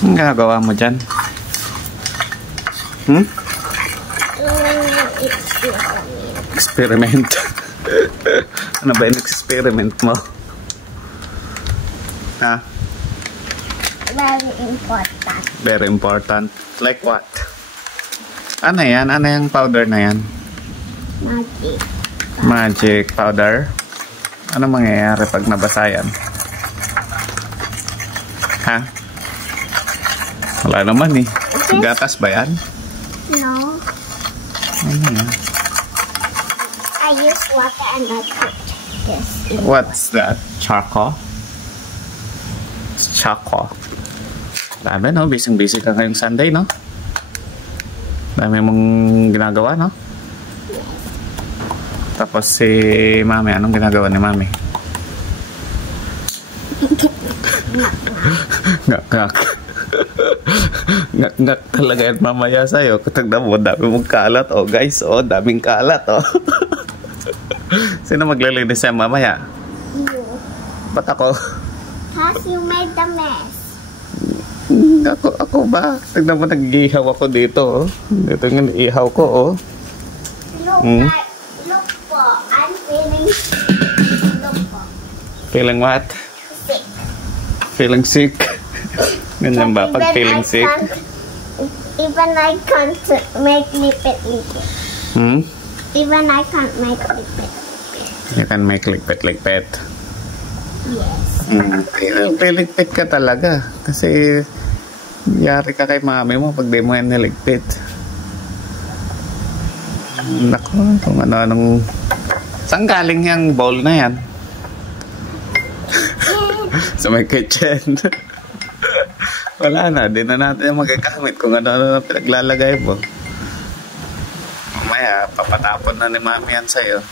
Anong ginagawa mo dyan? Hmm? Experiment. Ano ba yung experiment mo? Ha? Very important. Very important. Like what? Ano yan? Ano yung powder na yan? Magic. Magic powder? Ano mangyayari pag nabasa yan? Ha? Wala naman eh. Gatas ba yan? No. Ano yan? I use water and I put this in. What's that? Charcoal? Charcoal. Dami no? Busy-busy ka ngayong Sunday no? Dami mong ginagawa no? Tapos si Mami, anong ginagawa ni Mami? Ngak-ngak. Ngak-ngak talaga yan mamaya sa'yo. Katagda mo, dami mong kalat. Oh guys, oh, daming kalat. Oh. Sino maglilinis yan mamaya? You. Ba't ako? Because you made the mess. Ako ba? Tignan mo, nag-ihaw ako dito. Oh. Dito yung ihaw ko. Oh. Look po. I'm feeling. Look po. Feeling what? Sick. Feeling sick? Ganyan ba? Pag feeling sick? Even I can't make lipit-lipit. Hmm? Even I can't make lipit. You can make likpet-likpet. Yes. Piligpit ka talaga. Kasi yari ka kay mami mo pag di mo yan niligpit. Naku, kung ano-anong... Saan galing yung bowl na yan? Sa may kitchen. Wala na, di na natin yung magagamit kung ano-ano na pinaglalagay mo. Mamaya, papatapon na ni mami yan sa'yo.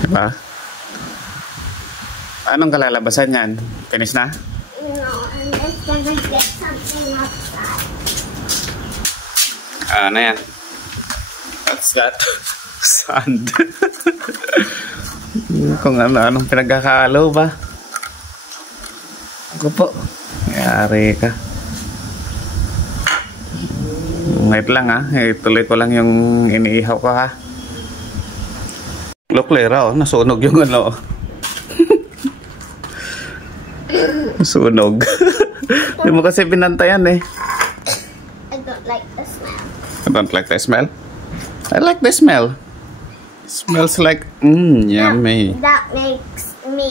Diba? Anong kalalabasan yan? Finish na? No, I'm just gonna get something outside. Ano yan? What's that? Sand. Kung ano-anong pinagkakalaw ba? Ako po. Yari ka. Wait lang ha. Ituloy ko lang yung iniihaw ko ha. Look, Lera, oh. Nasunog yung ano. Nasunog. Hindi mo kasi binantayan eh. I don't like the smell. I don't like the smell? I like the smell. It smells like, yummy. That makes me...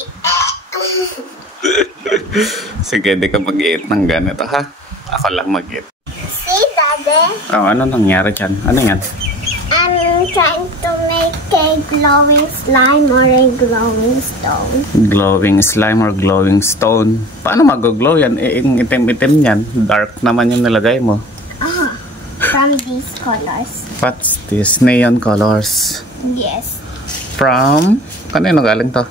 Sige, di ka mag-eat ng ganito ha. Ako lang mag-eat. See, Daddy? Oh, ano nangyari dyan? Ano yan? I'm trying to make a glowing slime or a glowing stone. Glowing slime or glowing stone. Paano mag-glow yan? Eh, yung itim-itim yan. Dark naman yung nilagay mo. Ah, from these colors. What's this? Neon colors. Yes. From? Kanino galing to?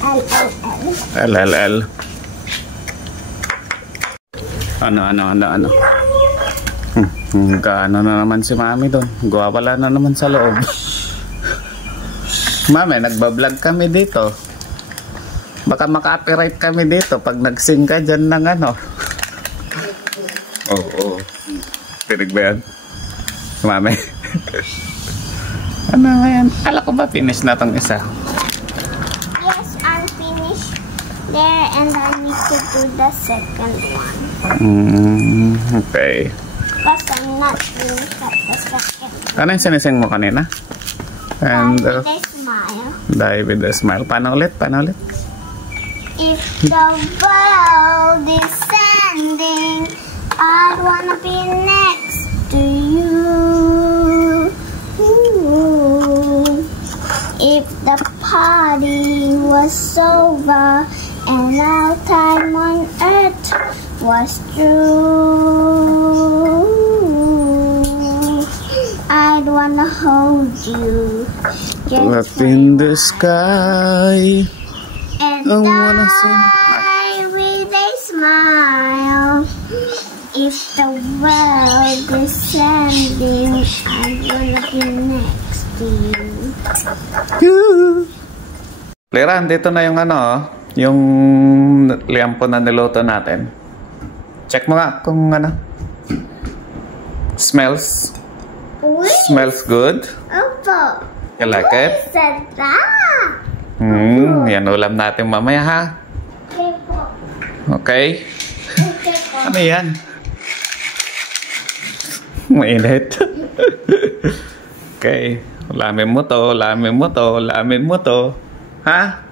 LLL. LLL. Ano? Gaano na naman si Mami doon. Wala na naman sa loob. Mami, nagbablog kami dito. Baka maka-copyright kami dito pag nag-sing ka dyan ng ano. Oo. Pinig ba yan? Mami. Ano nga yan? Kala ko ba finish na tong isa? Yes, I'm finished there and I need to do the second one. Okay. Because I'm not finished at the second one. Ano yung sinising mo kanina? And Die with a smile. Die with a smile. Paano ulit? If the world is ending, I'd wanna be next to you. Ooh. If the party was over and our time on earth was through, I'd wanna hold you Up just in the sky. and I wanna die with a smile. If the world is ending, I'm gonna be next to you. Lera, dito na yung ano. Yung liampo na niluto natin. Check mo nga kung ano. Smells. Uy, Smells good. opo. You like it? Sarap. Yan ulam natin mamaya ha. Okay po. Okay? Okay po. Ano yan? Mainit. Okay. Ulamin mo to, ulamin mo to, ulamin mo to. Ha?